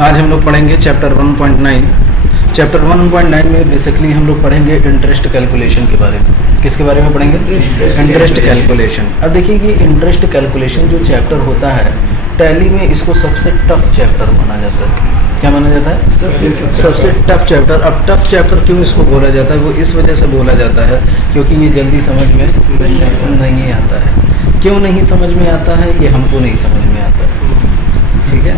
आज हम लोग पढ़ेंगे चैप्टर 1.9। चैप्टर 1.9 में बेसिकली हम लोग पढ़ेंगे इंटरेस्ट कैलकुलेशन के बारे में। किसके बारे में पढ़ेंगे? Interest calculation. अब देखिए कि इंटरेस्ट कैलकुलेशन जो चैप्टर होता है टैली में, इसको सबसे टफ चैप्टर माना जाता है। क्या माना जाता है? सबसे टफ चैप्टर। अब टफ चैप्टर क्यों इसको बोला जाता है? वो इस वजह से बोला जाता है क्योंकि ये जल्दी समझ में नहीं आता है। क्यों नहीं समझ में आता है? ये हमको नहीं समझ में आता है। ठीक है,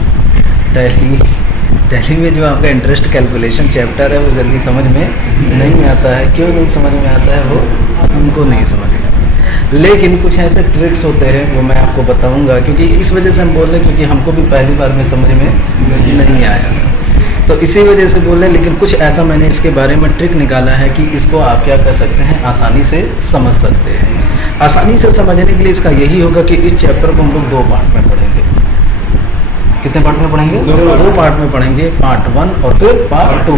टैली में जो आपका इंटरेस्ट कैलकुलेशन चैप्टर है वो जल्दी समझ में नहीं आता है। क्यों नहीं समझ में आता है? वो हमको नहीं समझ में आता। लेकिन कुछ ऐसे ट्रिक्स होते हैं वो मैं आपको बताऊंगा, क्योंकि इस वजह से हम बोल रहे हैं क्योंकि हमको भी पहली बार में समझ में नहीं आया, तो इसी वजह से बोल रहे हैं। लेकिन कुछ ऐसा मैंने इसके बारे में ट्रिक निकाला है कि इसको आप क्या कर सकते हैं, आसानी से समझ सकते हैं। आसानी से समझने के लिए इसका यही होगा कि इस चैप्टर को हम लोग 2 पार्ट में पढ़ेंगे। कितने पार्ट में पढ़ेंगे? 2 पार्ट में पढ़ेंगे, पार्ट 1 और फिर पार्ट 2।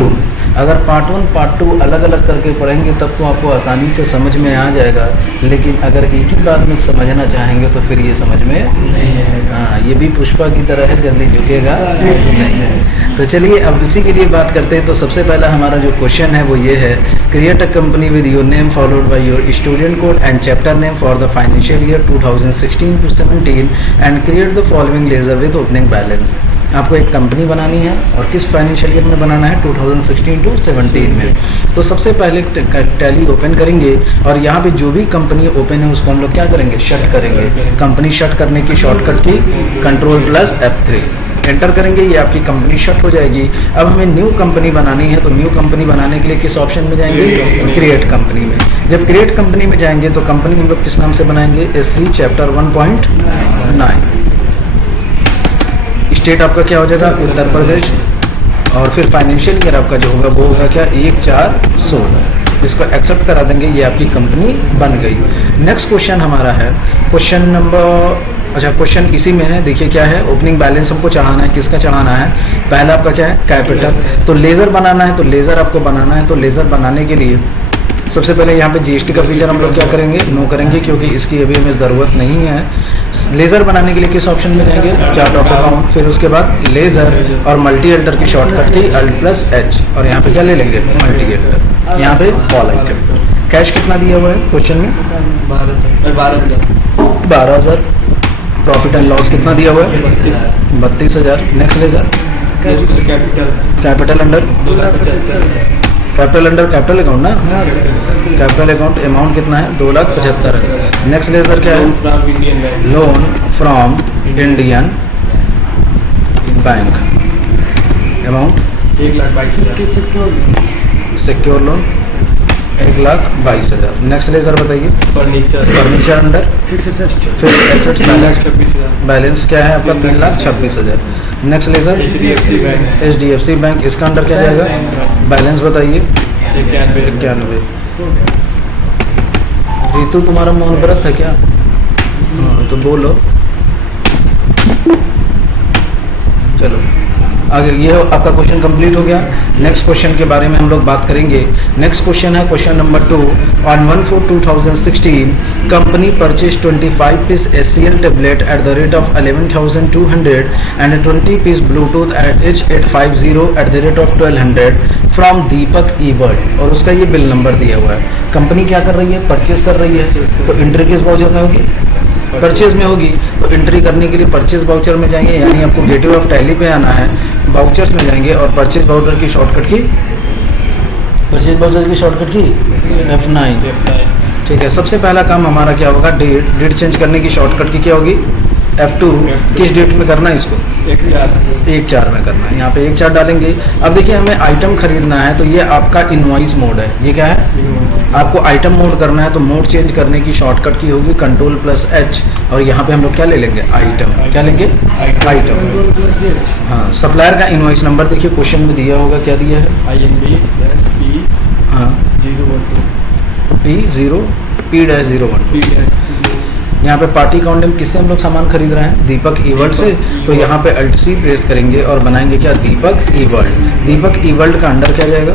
अगर पार्ट 1 पार्ट 2 अलग अलग करके पढ़ेंगे तब तो आपको आसानी से समझ में आ जाएगा। लेकिन अगर एक ही बार में समझना चाहेंगे तो फिर ये समझ में हाँ, ये भी पुष्पा की तरह है, जल्दी झुकेगा नहीं। तो चलिए अब इसी के लिए बात करते हैं। तो सबसे पहला हमारा जो क्वेश्चन है वो ये है, create a company with your name followed by your student code and chapter name for the financial year 2016 to 17 and create the following ledger with opening balance. आपको एक कंपनी बनानी है और किस फाइनेंशियल ईयर में बनाना है? 2016 to 17 में। तो सबसे पहले टैली ओपन करेंगे और यहाँ पे जो भी कंपनी ओपन है उसको हम लोग क्या करेंगे? शट करेंगे। कंपनी शट करने की शॉर्टकट की Ctrl+F3 एंटर करेंगे, ये आपकी कंपनी शट हो जाएगी। अब हमें न्यू कंपनी बनानी है, तो न्यू कंपनी बनाने के लिए किस ऑप्शन में जाएंगे? क्रिएट कंपनी में। जब क्रिएट कंपनी में जाएंगे तो कंपनी हम लोग किस नाम से बनाएंगे? SC chapter 1.9। स्टेट आपका क्या हो जाएगा? उत्तर प्रदेश। और फिर फाइनेंशियल ईयर आपका जो होगा वो होगा क्या? 1/4/16। इसको एक्सेप्ट करा देंगे, ये आपकी कंपनी बन गई। नेक्स्ट क्वेश्चन हमारा है क्वेश्चन नंबर, अच्छा क्वेश्चन इसी में है। देखिए क्या है, ओपनिंग बैलेंस हमको चढ़ाना है। किसका चढ़ाना है? पहला आपका क्या है? कैपिटल। तो लेजर बनाना है, तो लेजर आपको बनाना है। तो लेजर बनाने के लिए सबसे पहले यहाँ पे जीएसटी का फीचर हम लोग क्या करेंगे? नो करेंगे, क्योंकि इसकी अभी हमें ज़रूरत नहीं है। लेज़र बनाने के लिए किस ऑप्शन में जाएंगे? Chart of account. फिर उसके बाद लेज़र और मल्टी एल्टर की शॉर्टकट की Alt+H, और यहाँ पे क्या ले लेंगे? Multi alter. यहाँ पे ऑल आइटम। कैश कितना दिया हुआ है क्वेश्चन में? 12,000। प्रॉफिट एंड लॉस कितना दिया हुआ है? 32,000। Next ledger capital under capital account ना, कैपिटल अकाउंट अमाउंट कितना है? 2,75,000। नेक्स्ट लेजर क्या है? Loan from Indian bank, amount 1,22,000। Secure loan 1,22,000। Next ledger बताइए। Furniture under fixed assets balance क्या है आपका? 3,26,000। नेक्स्ट लेजर HDFC बैंक, इसका अंडर क्या जाएगा? बैलेंस बताइए। 91। रितु तुम्हारा मौन व्रत है क्या? हाँ तो बोलो। चलो आगे, ये आपका क्वेश्चन कंप्लीट हो गया। नेक्स्ट क्वेश्चन के बारे में हम लोग बात करेंगे। नेक्स्ट क्वेश्चन है question number 2। On 1/4/2016 company purchase 25 piece SCL tablet at the rate of 11,200 and 20 piece Bluetooth at H850 at the rate of 1,200 from Deepak e world, और उसका ये बिल नंबर दिया हुआ है। कंपनी क्या कर रही है? परचेज कर रही है। तो एंट्री किस वाउचर में होगी? परचेज में होगी। तो एंट्री करने के लिए परचेज वाउचर में जाएंगे, यानी आपको गेटवे ऑफ टैली पे आना है, वाउचर्स में जाएंगे और परचेज वाउचर की शॉर्टकट की F9। ठीक है, सबसे पहला काम हमारा क्या होगा? डेट चेंज करने की शॉर्टकट की क्या होगी? F2। किस डेट में करना है इसको? 1/4 में करना है। यहाँ पे 1/4 डालेंगे। अब देखिए हमें आइटम खरीदना है, तो ये आपका इनवॉइस मोड है। ये क्या है? आपको आइटम मोड करना है, तो मोड चेंज करने की शॉर्टकट की होगी Ctrl+H, और यहाँ पे हम लोग क्या ले लेंगे? आइटम। क्या लेंगे? आइटम। हाँ, सप्लायर का इनवॉइस नंबर देखिए क्वेश्चन में दिया होगा, क्या दिया है? हाँ P0P-012। यहाँ पे पार्टी अकाउंट में किससे हम लोग सामान खरीद रहे हैं? दीपक ई-वर्ल्ड से। तो यहाँ पे Alt+C प्रेस करेंगे और बनाएंगे क्या? दीपक ई-वर्ल्ड। दीपक ई-वर्ल्ड का अंडर क्या जाएगा?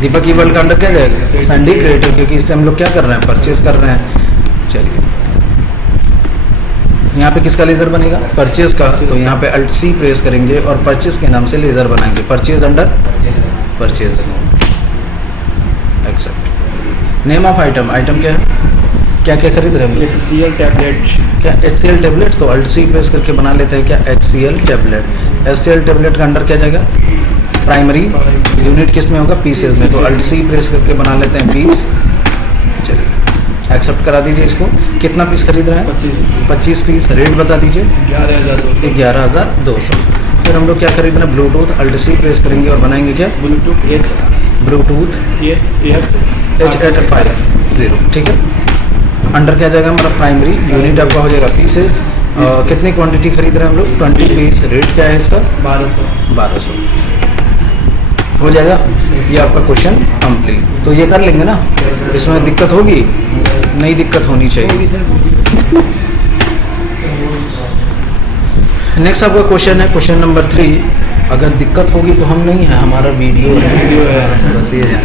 दीपक ई-वर्ल्ड का अंडर क्या जाएगा? सैंडी क्रिएटिव, क्योंकि इससे हम लोग क्या कर रहे हैं? परचेज कर रहे हैं। चलिए यहाँ पे किसका लेज़र बनेगा? परचेज का। तो यहाँ पे अल्ट सी प्रेस करेंगे और परचेज के नाम से लेज़र बनाएंगे। Purchase under purchase, except. Name of item, item क्या है? क्या क्या खरीद रहे हैं? HCl tablet. क्या HCl टैबलेट? तो अल्ट सी प्रेस करके बना लेते हैं क्या? HCl tablet. HCl टैबलेट का अंडर क्या जाएगा? प्राइमरी। यूनिट किस में होगा? पीसेज में। तो अल्ट सी प्रेस करके बना लेते हैं पीस। चलिए एक्सेप्ट करा दीजिए इसको। कितना पीस खरीद रहे हैं? 25 पीस। रेट बता दीजिए। 11,200। फिर हम लोग क्या खरीद रहे हैं? ब्लूटूथ। अल्ट सी प्रेस करेंगे और बनाएंगे क्या? ब्लूटूथ H850, ठीक है। अंडर क्या जाएगा हमारा? प्राइमरी। यूनिट आपका हो जाएगा पीसेस। कितनी क्वांटिटी खरीद रहे हैं हम लोग? 20 पीस। रेट क्या है इसका? 1200 हो जाएगा। ये आपका क्वेश्चन कंप्लीट। तो ये कर लेंगे ना? इसमें दिक्कत होगी नहीं? दिक्कत होनी चाहिए। नेक्स्ट आपका क्वेश्चन है क्वेश्चन नंबर 3। अगर दिक्कत होगी तो हम नहीं है, हमारा वीडियो है, बस ये है।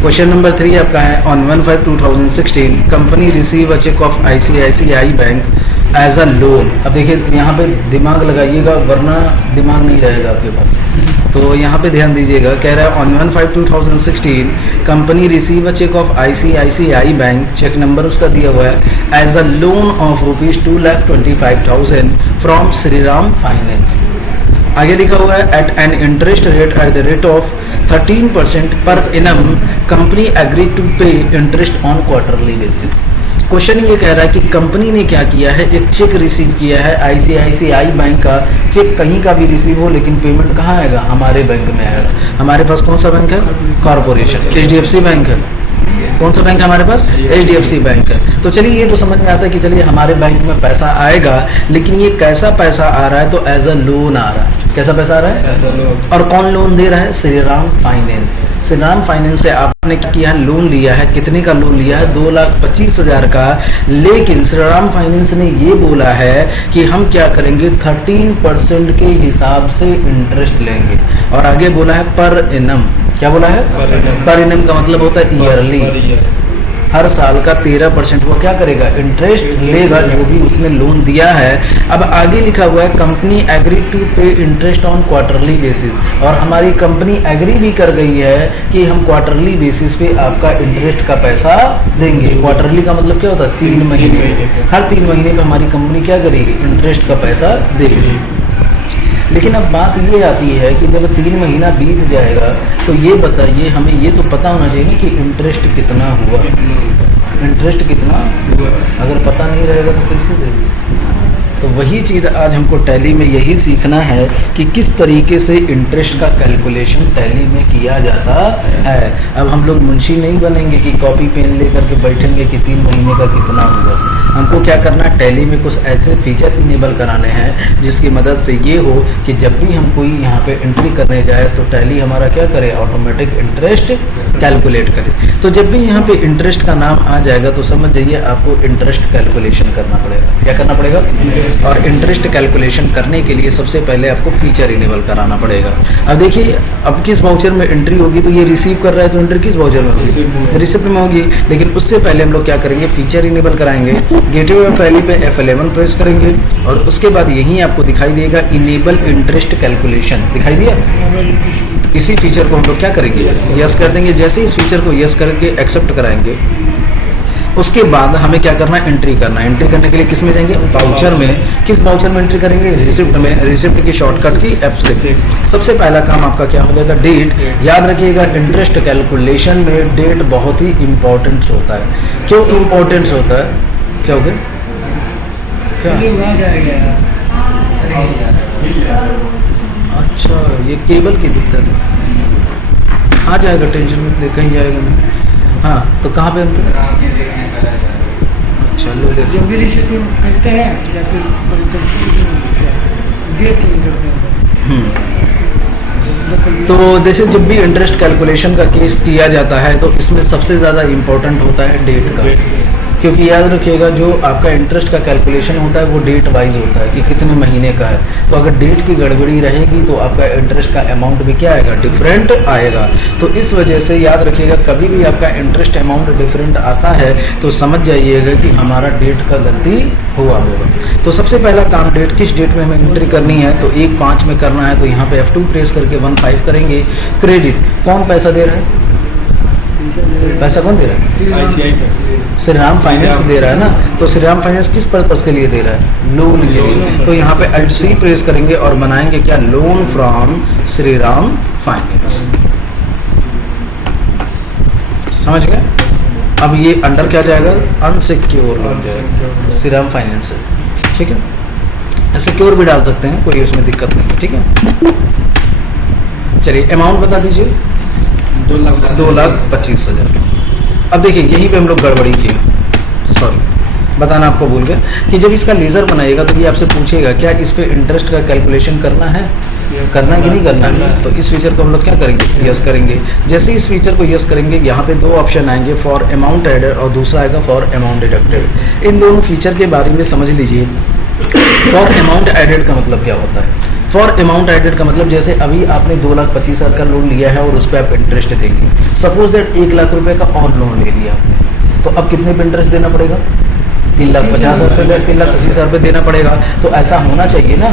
क्वेश्चन नंबर 3 आपका है on 1/5/2016 company receive a cheque of ICICI bank as a loan. अब देखिए यहाँ पे दिमाग लगाइएगा वरना दिमाग नहीं रहेगा आपके पास। तो यहाँ पे ध्यान दीजिएगा। कह रहा है on 1/5/2016 company receive a cheque of ICICI bank, cheque number उसका दिया हुआ है, as a loan of ₹2,25,000 from Shriram finance. आगे लिखा हुआ है at an interest rate at the rate of 13% per annum company agree to pay interest on quarterly basis. Question ये कह रहा है कि कंपनी ने क्या किया है? एक चेक रिसीव किया है ICICI बैंक का। चेक कहीं का भी रिसीव हो लेकिन पेमेंट कहाँ आएगा? हमारे बैंक में आएगा। हमारे पास कौन सा बैंक है? कॉर्पोरेशन। HDFC बैंक है। कौन सा बैंक है हमारे पास? HDFC बैंक है। तो चलिए ये तो समझ में आता है कि चलिए हमारे बैंक में पैसा आएगा, लेकिन ये कैसा पैसा आ रहा है? तो एज अ लोन आ रहा है। कैसा पैसा आ रहा है? और कौन लोन दे रहा है? श्रीराम फाइनेंस। श्रीराम फाइनेंस से आपने क्या किया है? लोन लिया है। कितने का लोन लिया है? 2,25,000 का। लेकिन श्रीराम फाइनेंस ने ये बोला है कि हम क्या करेंगे? 13% के हिसाब से इंटरेस्ट लेंगे। और आगे बोला है पर एनम। क्या बोला है? पर एनम का मतलब होता है ईयरली। हर साल का 13% वो क्या करेगा? इंटरेस्ट लेगा, जो भी उसने लोन दिया है। अब आगे लिखा हुआ है company agree to pay interest on quarterly basis. और हमारी कंपनी एग्री भी कर गई है कि हम क्वार्टरली बेसिस पे आपका इंटरेस्ट का पैसा देंगे। क्वार्टरली का मतलब क्या होता है? 3 महीने। हर 3 महीने पे हमारी कंपनी क्या करेगी? इंटरेस्ट का पैसा देगी। लेकिन अब बात ये आती है कि जब 3 महीना बीत जाएगा तो ये बताइए हमें, ये तो पता होना चाहिए कि इंटरेस्ट कितना हुआ। इंटरेस्ट कितना हुआ अगर पता नहीं रहेगा तो कैसे देंगे? तो वही चीज़ आज हमको टैली में यही सीखना है कि किस तरीके से इंटरेस्ट का कैलकुलेशन टैली में किया जाता है। अब हम लोग मुंशी नहीं बनेंगे कि कॉपी पेन लेकर के बैठेंगे कि 3 महीने का कितना हुआ। हमको क्या करना है? टैली में कुछ ऐसे फीचर इनेबल कराने हैं जिसकी मदद से ये हो कि जब भी हम कोई यहाँ पे एंट्री करने जाए तो टैली हमारा क्या करे? ऑटोमेटिक इंटरेस्ट कैलकुलेट करे। तो जब भी यहाँ पे इंटरेस्ट का नाम आ जाएगा तो समझ जाइए आपको इंटरेस्ट कैलकुलेशन करना पड़ेगा। क्या करना पड़ेगा? और इंटरेस्ट कैलकुलेशन करने के लिए सबसे पहले आपको फीचर इनेबल कराना पड़ेगा। अब देखिए अब किस वाउचर में एंट्री होगी? तो ये रिसीव कर रहा है तो एंट्री किस वाउचर में होगी? रिसिप्ट में होगी। लेकिन उससे पहले हम लोग क्या करेंगे? फीचर इनेबल कराएंगे। गेटवे ऑफ टैली पे F11 प्रेस करेंगे और उसके बाद यहीं आपको दिखाई देगा इनेबल इंटरेस्ट कैलकुलेशन। दिखाई दिया? इसी फीचर को हम लोग क्या करेंगे? यस कर देंगे। जैसे इस फीचर को यस करके एक्सेप्ट कराएंगे उसके बाद हमें क्या करना है? एंट्री करना है। एंट्री करने के लिए किस में जाएंगे? वाउचर में। किस वाउचर में एंट्री करेंगे? रिसिप्ट में। रिसिप्ट की शॉर्टकट की F6। सबसे पहला काम आपका क्या हो जाएगा? डेट। याद रखिएगा इंटरेस्ट कैलकुलेशन में डेट बहुत ही इंपॉर्टेंट होता है। क्यों इंपॉर्टेंट होता है? क्या हो गया? अच्छा ये केबल की दिक्कत है। आ जाएगा, टेंशन मत ले, कहीं जाएगा नहीं। हाँ तो कहाँ पे हम चलो देखो करते हैं या फिर तो देखिए जब भी इंटरेस्ट कैलकुलेशन का केस किया जाता है तो इसमें सबसे ज़्यादा इम्पोर्टेंट होता है डेट का। क्योंकि याद रखिएगा जो आपका इंटरेस्ट का कैलकुलेशन होता है वो डेट वाइज होता है कि कितने महीने का है। तो अगर डेट की गड़बड़ी रहेगी तो आपका इंटरेस्ट का अमाउंट भी क्या आएगा, डिफरेंट आएगा। तो इस वजह से याद रखिएगा कभी भी आपका इंटरेस्ट अमाउंट डिफरेंट आता है तो समझ जाइएगा कि हमारा डेट का गलती हुआ होगा। तो सबसे पहला काम डेट, किस डेट में हमें एंट्री करनी है, तो 1/5 में करना है। तो यहाँ पे F2 प्रेस करके 15 करेंगे। क्रेडिट कौन पैसा दे रहा है, पैसा कौन दे रहा है, श्री राम फाइनेंस दे रहा है ना। तो श्री राम फाइनेंस किस पर्पज के लिए दे रहा है, लोन के लिए। तो यहाँ पे Alt+C प्रेस करेंगे और बनाएंगे क्या, loan from Shri Ram finance. समझ गए। अब ये अंडर क्या जाएगा, अनसिक्योर लोन जाएगा, श्री राम फाइनेंस से, ठीक है। सिक्योर भी डाल सकते हैं, कोई उसमें दिक्कत नहीं है, ठीक है। चलिए अमाउंट बता दीजिए, 2,25,000। अब देखिए यहीं पे हम लोग गड़बड़ी किए, सॉरी बताना आपको भूल गया कि जब इसका लेजर बनाइएगा तो ये आपसे पूछेगा क्या इस पे इंटरेस्ट का कैलकुलेशन करना है, करना है कि नहीं करना है। तो इस फीचर को हम लोग क्या करेंगे, यस करेंगे। जैसे इस फीचर को यस करेंगे यहाँ पे दो ऑप्शन आएंगे, फॉर अमाउंट एडेड और दूसरा आएगा फॉर अमाउंट डिडक्टेड। इन दोनों फीचर के बारे में समझ लीजिए। फॉर अमाउंट एडेड का मतलब क्या होता है, फॉर अमाउंट एडेड का मतलब जैसे अभी आपने 2,25,000 का लोन लिया है और उस पर आप इंटरेस्ट देंगे। सपोज दैट 1 लाख रुपए का और लोन ले लिया आपने, तो अब कितने पे इंटरेस्ट देना पड़ेगा, 3,50,000 रुपये, 3,25,000 रुपये देना पड़ेगा। तो ऐसा होना चाहिए ना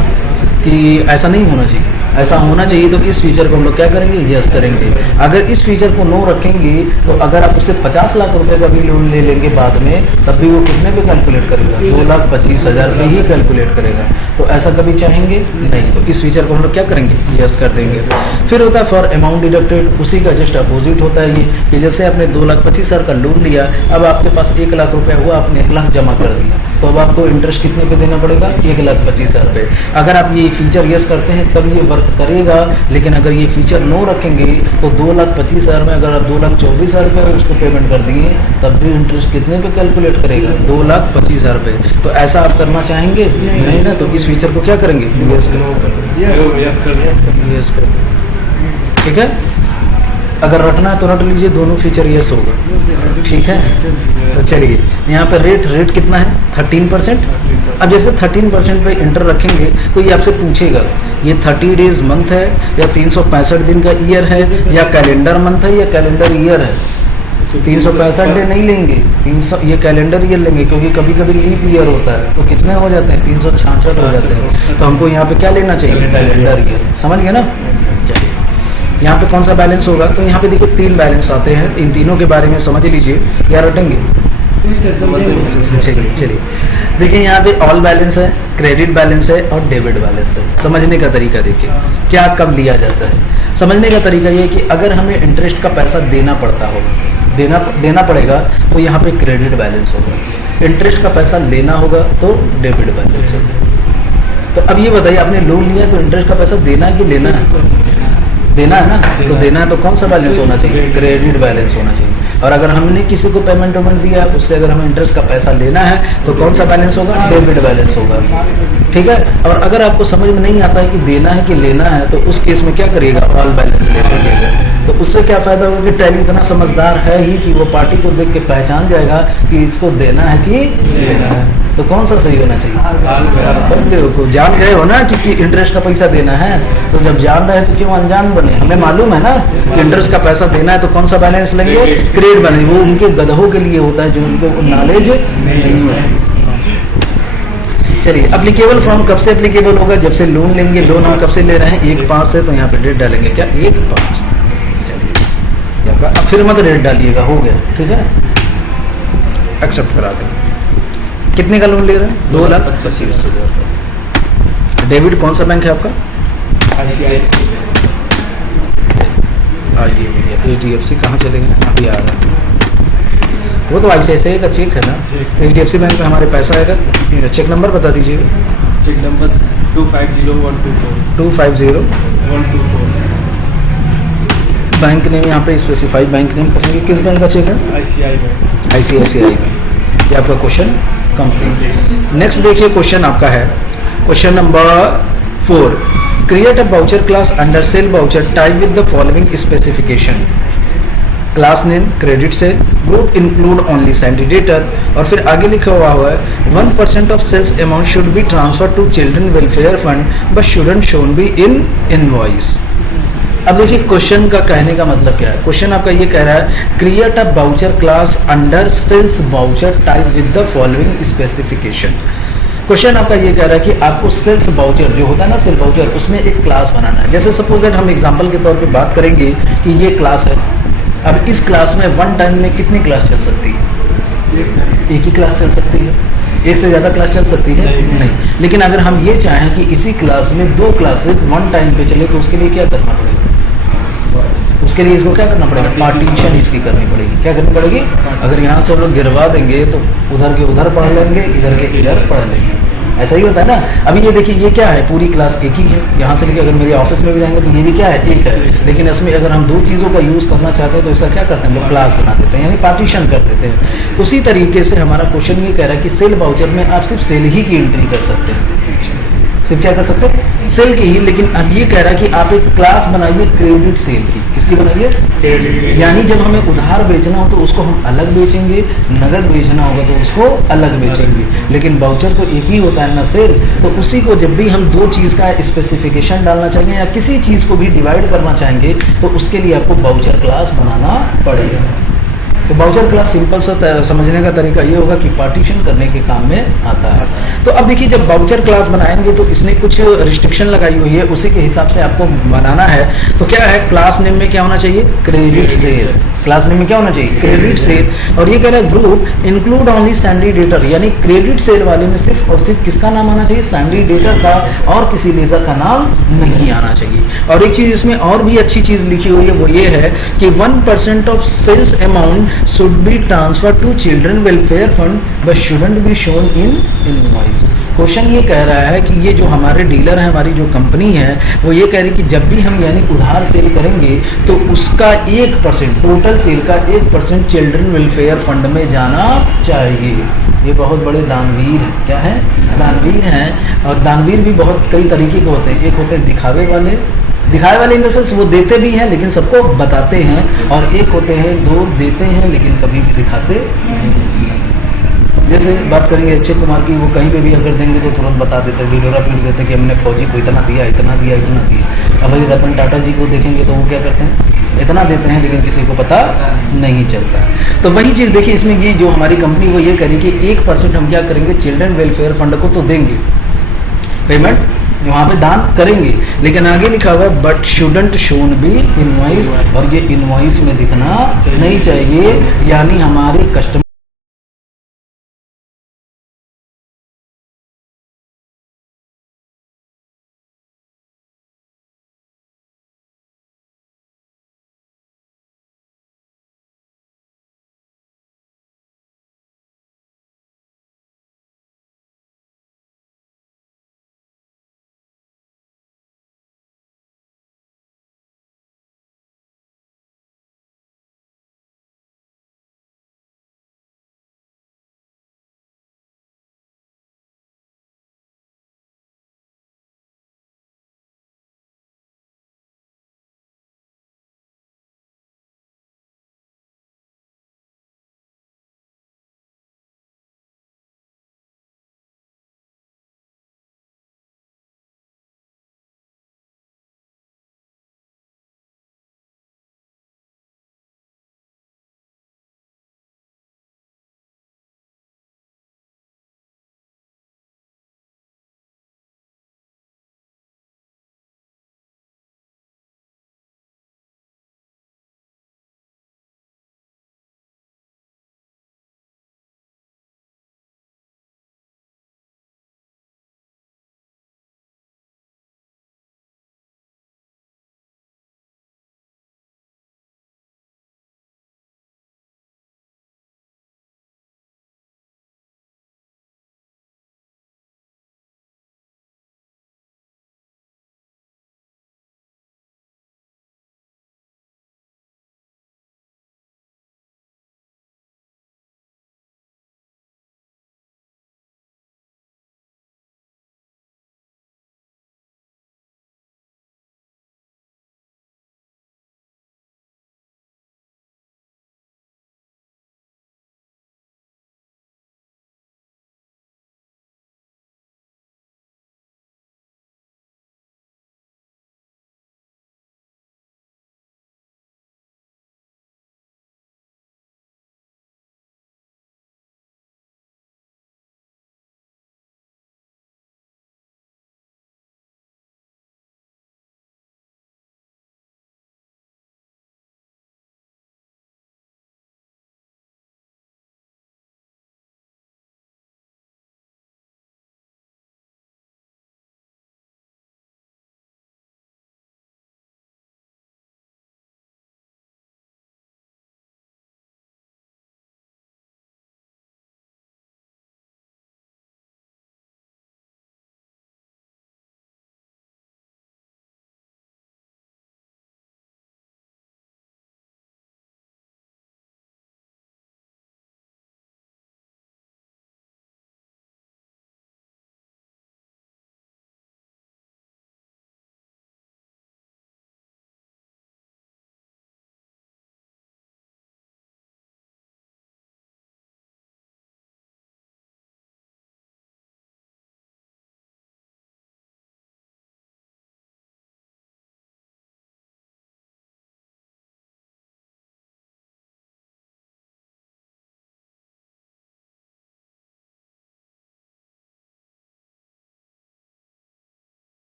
कि ऐसा नहीं होना चाहिए, ऐसा होना चाहिए। तो इस फीचर को हम लोग क्या करेंगे, यस करेंगे। अगर इस फीचर को नो रखेंगे तो अगर आप उससे 50 लाख रुपए का भी लोन ले लेंगे बाद में, तब भी वो कितने पे कैलकुलेट करेगा, 2,25,000 पे ही कैलकुलेट करेगा। तो ऐसा कभी चाहेंगे नहीं। तो इस फीचर को हम लोग क्या करेंगे, यस कर देंगे। फिर होता है फॉर अमाउंट डिडक्टेड, उसी का जस्ट अपोजिट होता है ये कि जैसे आपने 2,25,000 का लोन लिया, अब आपके पास 1 लाख रुपया हुआ, आपने 1 लाख जमा कर दिया, तो अब आपको इंटरेस्ट कितने पे देना पड़ेगा, 1,25,000 पे। अगर आप ये फीचर यस करते हैं तब ये वर्क करेगा, लेकिन अगर ये फीचर नो रखेंगे तो 2,25,000 में अगर आप 2,24,000 रुपये उसको पेमेंट कर दिए तब भी इंटरेस्ट कितने पे कैलकुलेट करेगा, 2,25,000 रुपये। तो ऐसा आप करना चाहेंगे नहीं ना। तो इस फीचर को क्या करेंगे, यस करेंगे, ठीक है। अगर रटना है तो रट लीजिए, दोनों फीचर यस होगा, ठीक है। तो चलिए यहाँ पर रेट कितना है, 13%। अब जैसे 13% पे इंटर रखेंगे तो ये आपसे पूछेगा ये 30 डेज मंथ है या 365 दिन का ईयर है या कैलेंडर मंथ है या कैलेंडर ईयर है। 365 डे नहीं लेंगे, 300 ये कैलेंडर ईयर लेंगे, क्योंकि कभी कभी लीप ईयर होता है तो कितने हो जाते हैं, 366 हो जाते हैं। तो हमको यहाँ पे क्या लेना चाहिए, कैलेंडर ईयर। समझ गए ना। यहाँ पे कौन सा बैलेंस होगा, तो यहाँ पे देखिए 3 बैलेंस आते हैं, इन तीनों के बारे में समझ लीजिए या रटेंगे। चलिए देखिए यहाँ पे ऑल बैलेंस है, क्रेडिट बैलेंस है और डेबिट बैलेंस है। समझने का तरीका देखिए क्या कब लिया जाता है। समझने का तरीका ये कि अगर हमें इंटरेस्ट का पैसा देना पड़ता हो, देना पड़ेगा तो यहाँ पे क्रेडिट बैलेंस होगा। इंटरेस्ट का पैसा लेना होगा तो डेबिट बैलेंस होगा। तो अब ये बताइए आपने लोन लिया तो इंटरेस्ट का पैसा देना है कि लेना है, देना है ना। तो देना है तो कौन सा बैलेंस होना चाहिए, क्रेडिट बैलेंस होना चाहिए। और अगर हमने किसी को पेमेंट दिया है उससे अगर हमें इंटरेस्ट का पैसा लेना है तो कौन सा बैलेंस होगा, डेबिट बैलेंस होगा, ठीक है। और अगर आपको समझ में नहीं आता है कि देना है कि लेना है तो उस केस में क्या करिएगा, ऑल बैलेंस ले लीजिएगा। तो उससे क्या फायदा होगा कि टैली इतना समझदार है ही कि वो पार्टी को देख के पहचान जाएगा कि इसको देना है कि लेना है। तो कौन सा सही होना चाहिए, जान गए हो ना कि इंटरेस्ट का पैसा देना है। तो जब जान रहे हैं तो क्यों अनजान बने, हमें मालूम है ना कि इंटरेस्ट का पैसा देना है तो कौन सा बैलेंस लेंगे, क्रेडिट बैलेंस। वो उनके गधों के लिए होता है जो उनको नॉलेज नहीं है। चलिए अप्लीकेबल फॉर्म कब से एप्लीकेबल होगा, जब से लोन लेंगे। लोन हम कब से ले रहे हैं, 1/5 से। तो यहाँ पे डेट डालेंगे क्या, 1/5। चलिए अब फिर मत रेट डालिएगा, हो गया, ठीक है। एक्सेप्ट करा देंगे। कितने का लोन ले रहे हैं, 2,25,000 का। डेबिट कौन सा बैंक है आपका, HDFC। कहाँ चले गए, अभी आ रहा है वो तो ICICI का चेक है ना। HDFC बैंक में हमारे पैसा आएगा। चेक नंबर बता दीजिएगा। Check number 250,124 250,124। बैंक नेम यहाँ पे स्पेसिफाइड बैंक नेम करेंगे। किस बैंक का चेक है, ICICI बैंक। ये आपका क्वेश्चन कंप्लीट। नेक्स्ट देखिए क्वेश्चन आपका है question number 4। Create a voucher class under sale voucher type with the following specification. Class name credit sale, group include only sundry debtor, और फिर आगे लिखा हुआ है 1% of sales amount should be transfer to children welfare fund but shouldn't shown be in invoice. अब देखिए question का कहने का मतलब क्या है। क्वेश्चन आपका ये कह रहा है create a voucher class under sales voucher type with the following specification. Question आपका ये कह रहा है कि आपको सेल्स वाउचर जो होता है ना, सेल वाउचर, उसमें एक क्लास बनाना है। जैसे सपोज दैट हम एग्जांपल के तौर पे बात करेंगे कि ये क्लास है। अब इस क्लास में वन टाइम में कितनी क्लास चल सकती है? एक ही क्लास चल सकती है। एक से ज्यादा क्लास चल सकती है? नहीं। लेकिन अगर हम ये चाहें कि इसी क्लास में 2 क्लासेस वन टाइम पे चले तो उसके लिए क्या करना पड़ेगा? उसके लिए इसको क्या करना पड़ेगा? पार्टीशन इसकी करनी पड़ेगी। क्या करनी पड़ेगी? अगर यहाँ से हम लोग गिरवा देंगे तो उधर के उधर पढ़ लेंगे, इधर के इधर पढ़ लेंगे। ऐसा ही होता है ना। अभी ये देखिए ये क्या है, पूरी क्लास एक ही है। यहाँ से लेके अगर मेरे ऑफिस में भी जाएंगे तो ये भी क्या है, एक है। लेकिन इसमें अगर हम 2 चीज़ों का यूज़ करना चाहते हैं तो इसका क्या करते हैं, लोग क्लास बना देते हैं, यानी पार्टीशन कर देते हैं। उसी तरीके से हमारा क्वेश्चन ये कह रहा है कि सेल वाउचर में आप सिर्फ सेल ही की एंट्री कर सकते हैं। सिर्फ क्या कर सकते हैं? सेल की ही। लेकिन अब ये कह रहा है कि आप एक क्लास बनाइए क्रेडिट सेल की। किसकी बनाइए? क्रेडिट। यानी जब हमें उधार बेचना हो तो उसको हम अलग बेचेंगे, नगद बेचना होगा तो उसको अलग बेचेंगे। लेकिन वाउचर तो एक ही होता है ना, सेल। तो उसी को जब भी हम 2 चीज़ का स्पेसिफिकेशन डालना चाहेंगे या किसी चीज़ को भी डिवाइड करना चाहेंगे तो उसके लिए आपको वाउचर क्लास बनाना पड़ेगा। तो वाउचर क्लास सिंपल सा समझने का तरीका ये होगा कि पार्टीशन करने के काम में आता है। तो अब देखिए जब वाउचर क्लास बनाएंगे तो इसने कुछ रिस्ट्रिक्शन लगाई हुई है, उसी के हिसाब से आपको बनाना है। तो क्या है, क्लास नेम में क्या होना चाहिए? Credit sale. क्लास नेम में क्या होना चाहिए? Credit sale. और ये कह रहा है group include only sundry debtor, यानी क्रेडिट सेल वाले में सिर्फ और सिर्फ किसका नाम आना चाहिए? सैंडी डेटर का, और किसी लेजर का नाम नहीं आना चाहिए। और एक चीज इसमें और भी अच्छी चीज लिखी हुई है, वो ये है कि 1% of sales amount should be transferred to children welfare fund but shouldn't be shown in invoice। Question ये कह रहा है कि ये जो हमारे डीलर है, हमारी जो कंपनी है, वो ये कह रही है कि जब भी हम यानी उधार सेल करेंगे तो उसका 1%, टोटल सेल का 1% चिल्ड्रन वेलफेयर फंड में जाना चाहिए। ये बहुत बड़े दानवीर हैं। क्या है? दानवीर हैं। और दानवीर भी बहुत कई तरीके के होते हैं। एक होते हैं दिखावे वाले इन द सेंस वो देते भी हैं लेकिन सबको बताते हैं, और एक होते हैं जो देते हैं लेकिन कभी भी दिखाते नहीं। जैसे बात करेंगे अक्षय कुमार की, वो कहीं पे भी अगर देंगे तो तुरंत बता देते हैं, वीडियो पीट देते हैं कि हमने फौजी को इतना दिया, इतना दिया, इतना दिया। अब भाई रतन टाटा जी को देखेंगे तो वो क्या करते हैं, इतना देते हैं लेकिन किसी को पता नहीं चलता। तो वही चीज़ देखिए इसमें, ये जो हमारी कंपनी वो ये कह रही कि 1% हम क्या करेंगे, चिल्ड्रन वेलफेयर फंड को तो देंगे, पेमेंट वहाँ पे दान करेंगे, लेकिन आगे लिखा हुआ है but shouldn't shown be invoice, और ये इनवॉइस में दिखना नहीं चाहिए। यानी हमारे कस्टमर